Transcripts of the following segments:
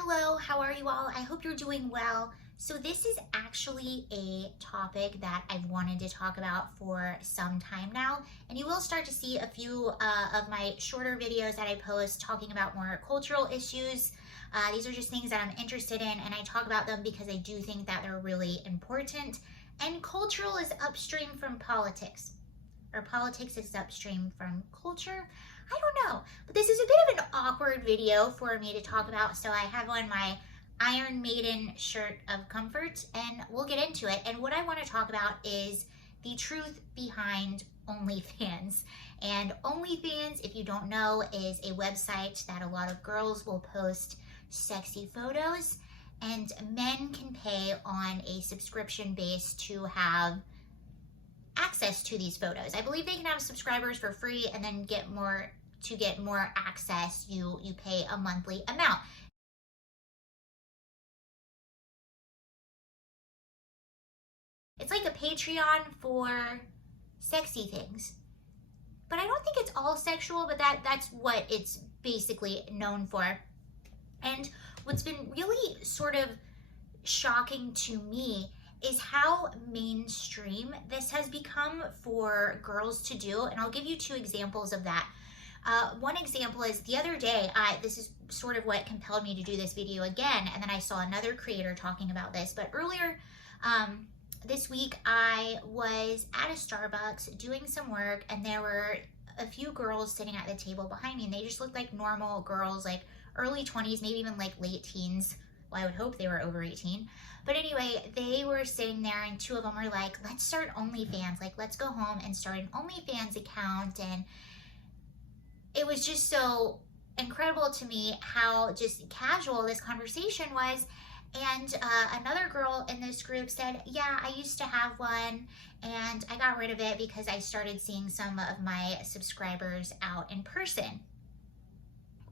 Hello, how are you all? I hope you're doing well. So this is actually a topic that I've wanted to talk about for some time now, and you will start to see a few of my shorter videos that I post talking about more cultural issues. These are just things that I'm interested in, and I talk about them because I do think that they're really important. And cultural is upstream from politics, or politics is upstream from culture. I don't know, but this is a bit of an awkward video for me to talk about, so I have on my Iron Maiden shirt of comfort, and we'll get into it. And what I want to talk about is the truth behind OnlyFans. And OnlyFans, if you don't know, is a website that a lot of girls will post sexy photos, and men can pay on a subscription base to have access to these photos. I believe they can have subscribers for free, and then get more access, you pay a monthly amount. It's like a Patreon for sexy things. But I don't think it's all sexual, but that's what it's basically known for. And what's been really sort of shocking to me is how mainstream this has become for girls to do. And I'll give you two examples of that. One example is the other day, this is sort of what compelled me to do this video again, and then I saw another creator talking about this, but earlier this week I was at a Starbucks doing some work, and there were a few girls sitting at the table behind me, and they just looked like normal girls, like early 20s, maybe even like late teens. Well, I would hope they were over 18. But anyway, they were sitting there, and two of them were like, let's start OnlyFans, like let's go home and start an OnlyFans account. And it was just so incredible to me how just casual this conversation was. And another girl in this group said, yeah, I used to have one, and I got rid of it because I started seeing some of my subscribers out in person.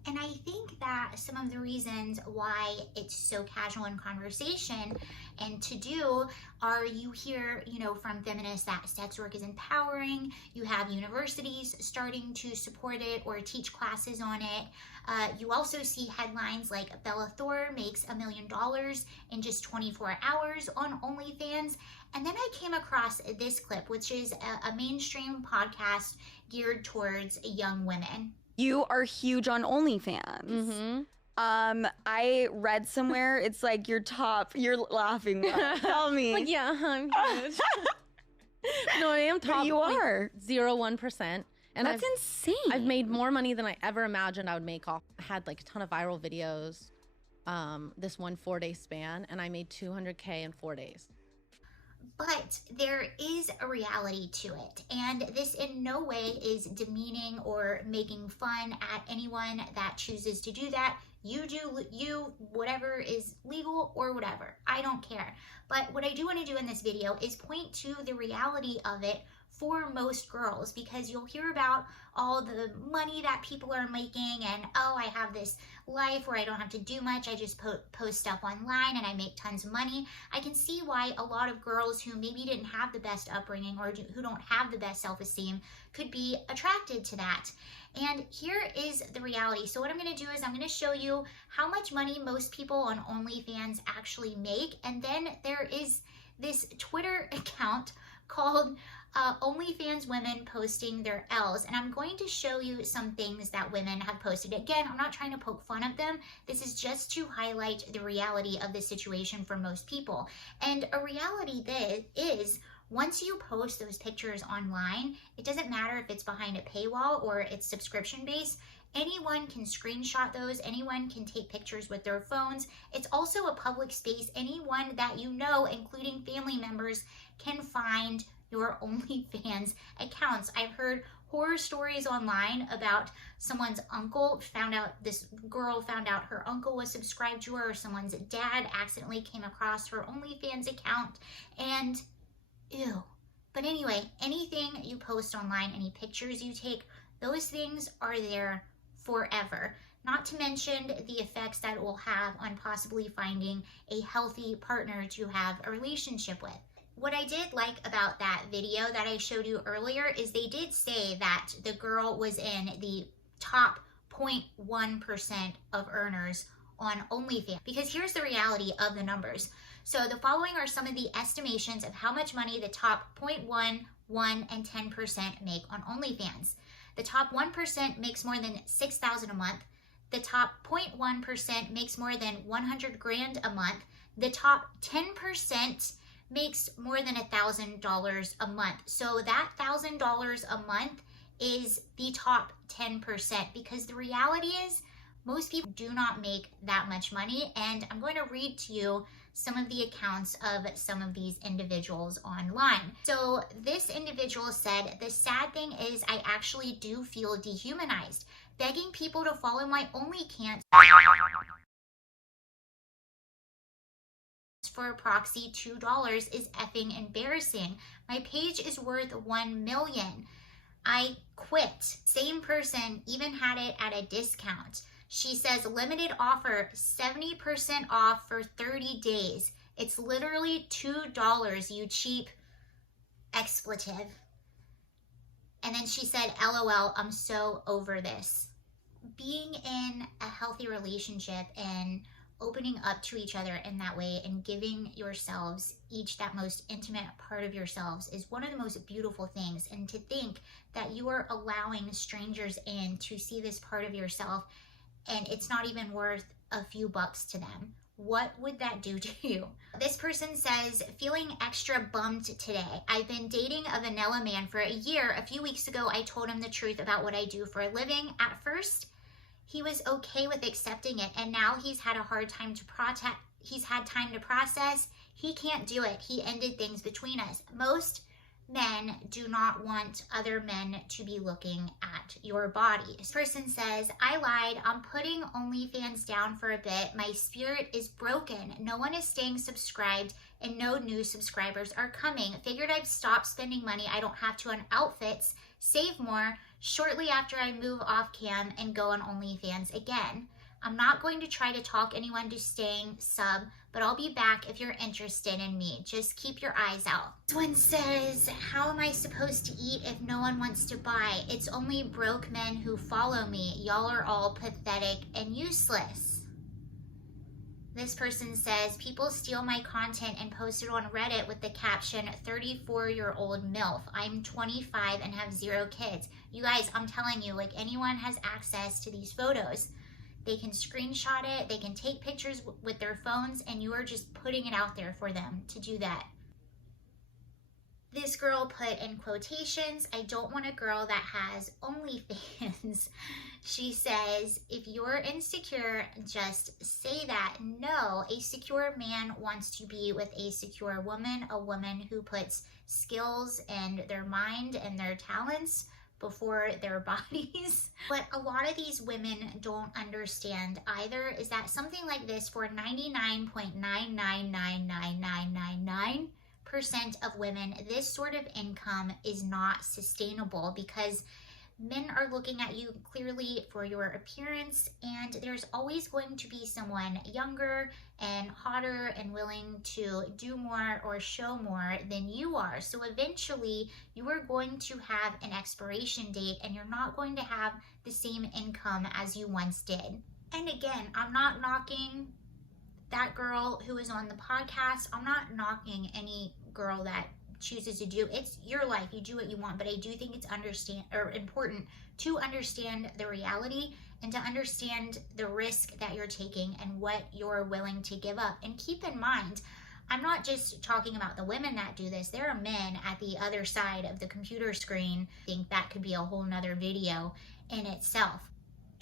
And I think that some of the reasons why it's so casual in conversation and to do are, you hear, from feminists that sex work is empowering. You have universities starting to support it or teach classes on it. You also see headlines like Bella Thorne makes $1 million in just 24 hours on OnlyFans. And then I came across this clip, which is a mainstream podcast geared towards young women. You are huge on OnlyFans. Mm-hmm. I read somewhere it's like you're laughing. Tell me. Like, yeah, I'm huge. No, I am top. But you are. 0.01%. And that's insane. I've made more money than I ever imagined I would make. I had like a ton of viral videos, this one 4-day span, and I made $200K in 4 days. But there is a reality to it, and this in no way is demeaning or making fun at anyone that chooses to do that. You do you, whatever is legal or whatever. I don't care. But what I do want to do in this video is point to the reality of it for most girls, because you'll hear about all the money that people are making, and oh, I have this life where I don't have to do much, I just post stuff online and I make tons of money. I can see why a lot of girls who maybe didn't have the best upbringing or who don't have the best self-esteem could be attracted to that. And here is the reality. So what I'm going to do is I'm going to show you how much money most people on OnlyFans actually make, and then there is this Twitter account called OnlyFans Women posting their L's, and I'm going to show you some things that women have posted. Again, I'm not trying to poke fun at them. This is just to highlight the reality of the situation for most people. And a reality that is, once you post those pictures online, it doesn't matter if it's behind a paywall or it's subscription based. Anyone can screenshot those. Anyone can take pictures with their phones. It's also a public space. Anyone that you know, including family members, can find your OnlyFans accounts. I've heard horror stories online about someone's uncle this girl found out her uncle was subscribed to her, or someone's dad accidentally came across her OnlyFans account, and ew. But anyway, anything you post online, any pictures you take, those things are there forever. Not to mention the effects that it will have on possibly finding a healthy partner to have a relationship with. What I did like about that video that I showed you earlier is they did say that the girl was in the top 0.1% of earners on OnlyFans. Because here's the reality of the numbers. So the following are some of the estimations of how much money the top 0.1, 1, and 10% make on OnlyFans. The top 1% makes more than $6,000 a month. The top 0.1% makes more than 100 grand a month. The top 10% makes more than $1,000 a month. So that $1,000 a month is the top 10%, because the reality is most people do not make that much money. And I'm going to read to you some of the accounts of some of these individuals online. So this individual said, the sad thing is I actually do feel dehumanized. Begging people to follow my OnlyFans for a proxy $2 is effing embarrassing. My page is worth 1 million. I quit. Same person even had it at a discount. She says limited offer, 70% off for 30 days. It's literally $2, you cheap expletive. And then she said, LOL, I'm so over this. Being in a healthy relationship and opening up to each other in that way and giving yourselves each that most intimate part of yourselves is one of the most beautiful things. And to think that you are allowing strangers in to see this part of yourself and it's not even worth a few bucks to them. What would that do to you? This person says, feeling extra bummed today. I've been dating a vanilla man for a year. A few weeks ago, I told him the truth about what I do for a living. At first, he was okay with accepting it, and now he's had a hard time to process. He can't do it. He ended things between us. Most men do not want other men to be looking at your body. This person says, I lied. I'm putting OnlyFans down for a bit. My spirit is broken. No one is staying subscribed and no new subscribers are coming. Figured I'd stop spending money I don't have to on outfits, save more shortly after I move off cam and go on OnlyFans again. I'm not going to try to talk anyone to staying sub, but I'll be back if you're interested in me. Just keep your eyes out. This one says, how am I supposed to eat if no one wants to buy? It's only broke men who follow me. Y'all are all pathetic and useless. This person says, people steal my content and post it on Reddit with the caption, 34-year-old MILF. I'm 25 and have 0 kids. You guys, I'm telling you, like, anyone has access to these photos. They can screenshot it, they can take pictures with their phones, and you are just putting it out there for them to do that. This girl put in quotations, I don't want a girl that has OnlyFans. She says, if you're insecure, just say that. No, a secure man wants to be with a secure woman, a woman who puts skills and their mind and their talents before their bodies. What a lot of these women don't understand either is that something like this, for 99.9999999% of women, this sort of income is not sustainable, because men are looking at you clearly for your appearance, and there's always going to be someone younger and hotter and willing to do more or show more than you are. So eventually you are going to have an expiration date and you're not going to have the same income as you once did. And again, I'm not knocking that girl who is on the podcast. I'm not knocking any girl that chooses to do. It's your life. You do what you want. But I do think it's important to understand the reality and to understand the risk that you're taking and what you're willing to give up. And keep in mind, I'm not just talking about the women that do this. There are men at the other side of the computer screen. I think that could be a whole nother video in itself.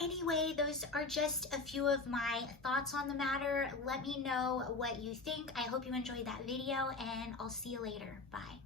Anyway, those are just a few of my thoughts on the matter. Let me know what you think. I hope you enjoyed that video, and I'll see you later. Bye.